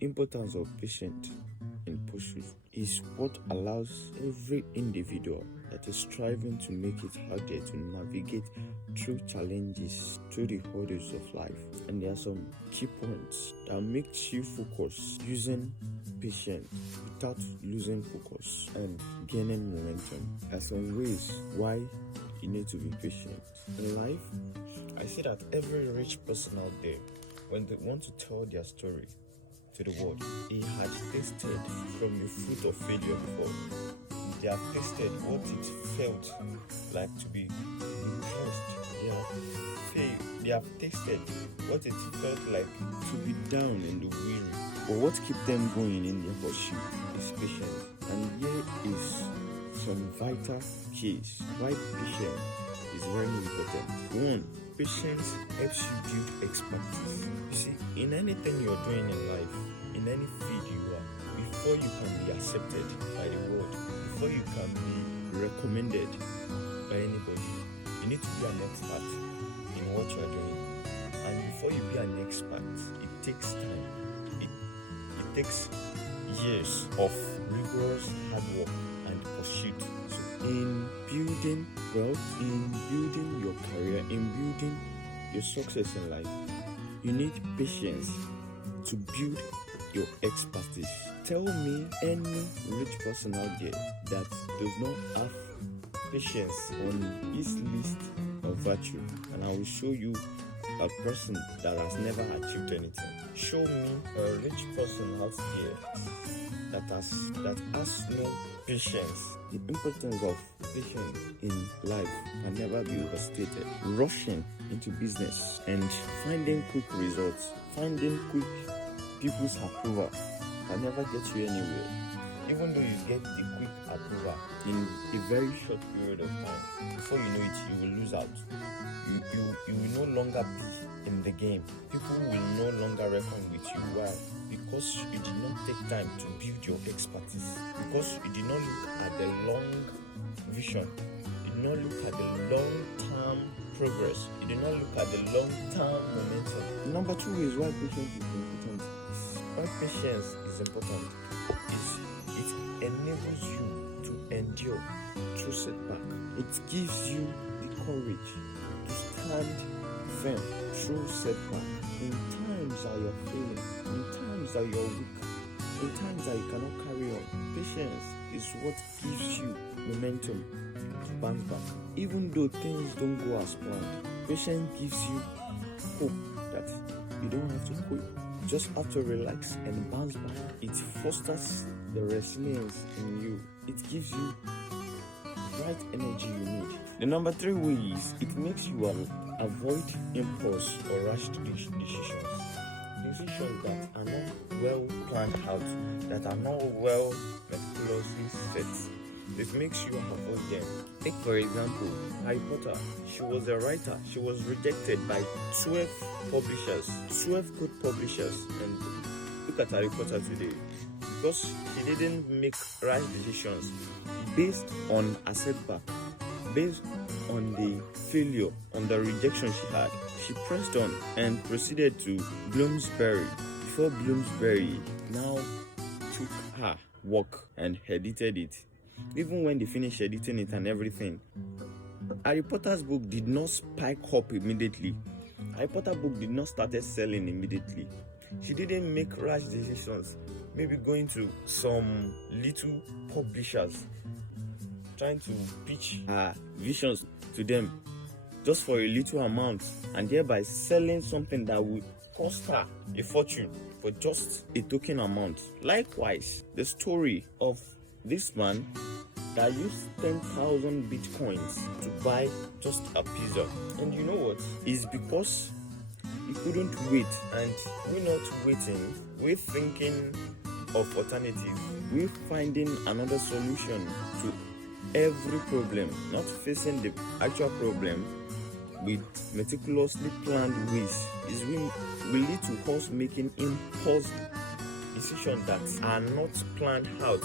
importance of patience in pursuit is what allows every individual that is striving to make it out there to navigate through challenges, through the hurdles of life. And there are some key points that makes you focus using patience without losing focus and gaining momentum. There are some ways why you need to be patient. In life, I see that every rich person out there, when they want to tell their story to the world, he had tasted from the fruit of failure before. They have tasted what it felt like to be depressed. They have tasted what it felt like to be down and weary. But what keeps them going in their pursuit is patience. And here is some vital keys why patience is very important. 1. Patience helps you build expertise. You see, in anything you're doing in life, in any field you are, before you can be accepted by the world, before you can be recommended by anybody, you need to be an expert in what you are doing. And before you be an expert, it takes time. It takes years of rigorous hard work and pursuit. So in building wealth, in building your career, in building your success in life, you need patience to build your expertise. Tell me any rich person out there that does not have patience on his list of virtue, and I will show you a person that has never achieved anything. Show me a rich person out there that has no patience. The importance of patience in life can never be overstated. Rushing into business and finding quick results, finding quick people's approval can never get you anywhere. Even though you get the quick approval in a very short period of time, before you know it, you will lose out. You will no longer be in the game. People will no longer reckon with you. Why? Because you did not take time to build your expertise. Because you did not look at the long vision. You did not look at the long-term progress. You did not look at the long-term momentum. Number 2 is why patience is important. Why patience is important is it enables you to endure through setback. It gives you the courage to stand firm through setback. In times that you're failing, in times that you're weak, in times that you cannot carry on, patience is what gives you momentum to bounce back. Even though things don't go as planned, patience gives you hope that you don't have to quit. You just have to relax and bounce back. It fosters the resilience in you. It gives you the right energy you need. The number 3 way is it makes you avoid impulse or rash decisions. Decisions that are not well planned out, that are not well meticulously set. It makes you avoid them. Take for example, Harry Potter. She was a writer. She was rejected by 12 publishers, 12 good publishers. And look at Harry Potter today. Because she didn't make rash decisions based on a setback, based on the failure, on the rejection she had. She pressed on and proceeded to Bloomsbury. Before Bloomsbury now took her work and edited it. Even when they finished editing it and everything, Harry Potter's book did not spike up immediately. Harry Potter book did not start selling immediately. She didn't make rash decisions, maybe going to some little publishers, trying to pitch her visions to them just for a little amount, and thereby selling something that would cost her a fortune for just a token amount. Likewise, the story of this man that used 10,000 bitcoins to buy just a pizza. And you know what? It's because he couldn't wait. And we're not waiting. We're thinking of alternative. We're finding another solution to every problem, not facing the actual problem with meticulously planned ways. Is will lead to us making impulse decisions that are not planned out,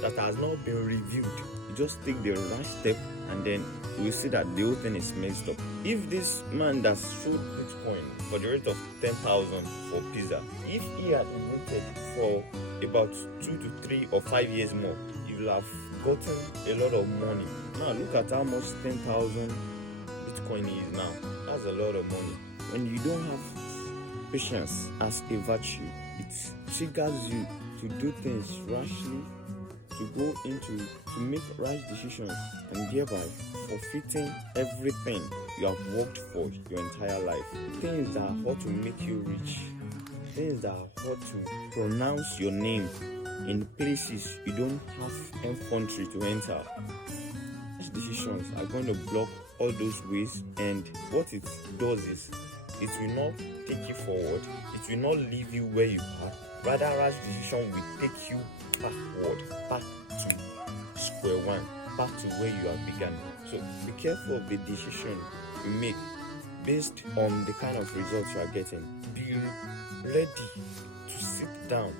that has not been reviewed. You just take the right step and then you will see that the whole thing is messed up. If this man that sold Bitcoin for the rate of 10,000 for pizza, if he had waited for about 2 to 3 or 5 years more, he will have gotten a lot of money. Now look at how much 10,000 Bitcoin is now. That's a lot of money. When you don't have patience as a virtue, it triggers you to do things rashly, to go into to make rash decisions, and thereby forfeiting everything you have worked for your entire life. Things that are hard to make you rich, things that are hard to pronounce your name in places you don't have infantry to enter. These decisions are going to block all those ways, and what it does is it will not take you forward, it will not leave you where you are. Rather, rash decision will take you backward, back to square one, back to where you have begun. So be careful of the decision you make based on the kind of results you are getting. Be ready to sit down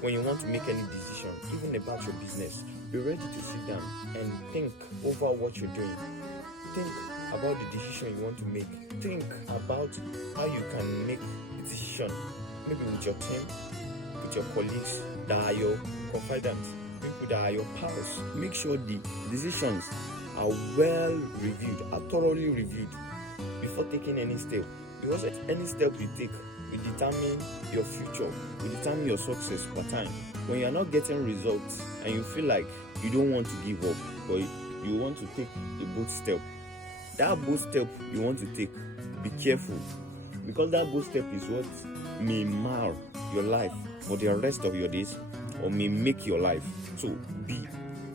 when you want to make any decision, even about your business. Be ready to sit down and think over what you're doing. Think about the decision you want to make. Think about how you can make a decision, maybe with your team, with your colleagues that are your confidants, people that are your pals. Make sure the decisions are well reviewed, are thoroughly reviewed before taking any step. Because any step you take will determine your future, will determine your success per time. When you're not getting results and you feel like you don't want to give up, but you want to take a bold step, that bold step you want to take, be careful, because that bold step is what may mar your life for the rest of your days, or may make your life. So be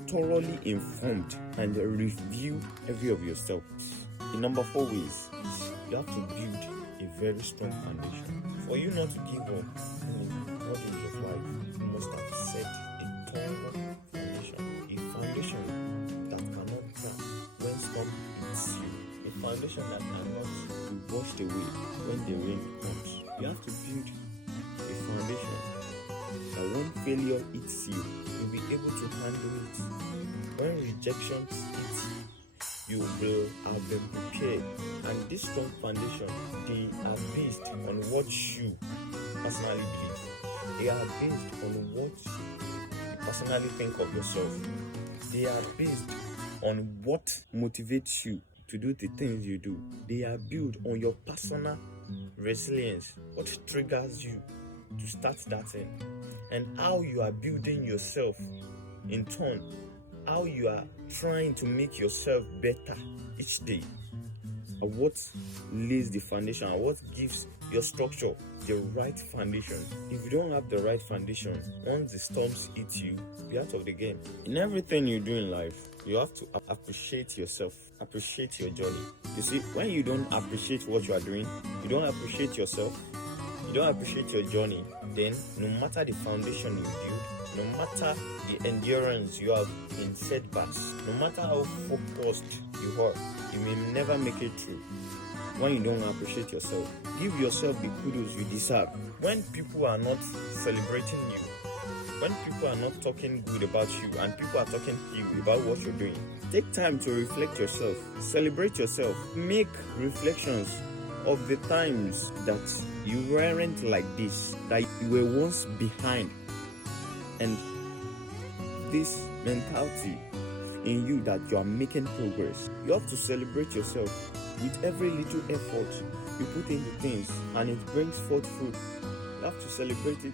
thoroughly informed and review every of your steps. The number 4 ways is you have to build a very strong foundation. For you not to give up in the body of life, you must have set a strong foundation, a foundation that cannot crack when storm hits you, a foundation that cannot be washed away when the rain comes. You have to build a foundation that when failure hits you, you'll be able to handle it. When rejection hits you, you will have been prepared. And this strong foundation, they are based on what you personally believe. They are based on what you personally think of yourself. They are based on what motivates you to do the things you do. They are built on your personal resilience, what triggers you to start that thing, and how you are building yourself in turn, how you are trying to make yourself better each day. What lays the foundation, what gives your structure the right foundation. If you don't have the right foundation, once the storms hit you, be out of the game. In everything you do in life, you have to appreciate yourself, appreciate your journey. You see, when you don't appreciate what you are doing, you don't appreciate yourself, you don't appreciate your journey, then no matter the foundation you build, no matter the endurance you have in setbacks, no matter how focused you are, you may never make it through. When you don't appreciate yourself, give yourself the kudos you deserve. When people are not celebrating you, when people are not talking good about you and people are talking to you about what you're doing, take time to reflect yourself, celebrate yourself, make reflections of the times that you weren't like this, that you were once behind, and this mentality in you that you are making progress. You have to celebrate yourself with every little effort you put into things, and it brings forth fruit. You have to celebrate it.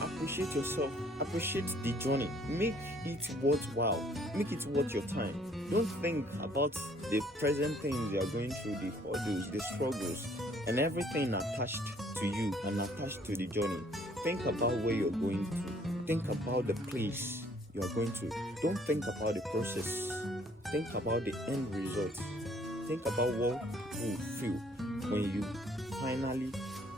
Appreciate yourself. Appreciate the journey. Make it worthwhile. Make it worth your time. Don't think about the present things you are going through, the hurdles, the struggles, and everything attached to you and attached to the journey. Think about where you're going to. Think about the place you are going to. Don't think about the process. Think about the end result. Think about what you feel when you finally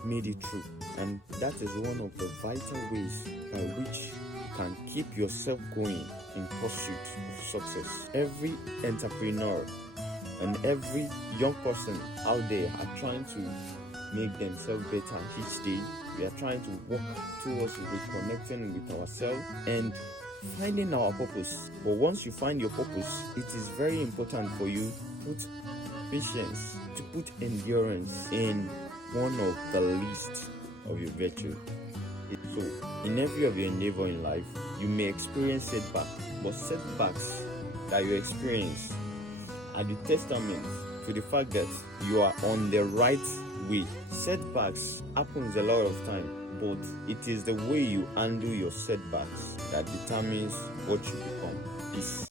made it through. And that is one of the vital ways by which you can keep yourself going in pursuit of success. Every entrepreneur and every young person out there are trying to make themselves better each day. We are trying to work towards reconnecting with ourselves and finding our purpose. But once you find your purpose, it is very important for you put patience, to put endurance in one of the least of your virtue. So, in every of your endeavor in life, you may experience setbacks, but setbacks that you experience are the testament to the fact that you are on the right way. Setbacks happens a lot of time, but it is the way you handle your setbacks that determines what you become. Peace.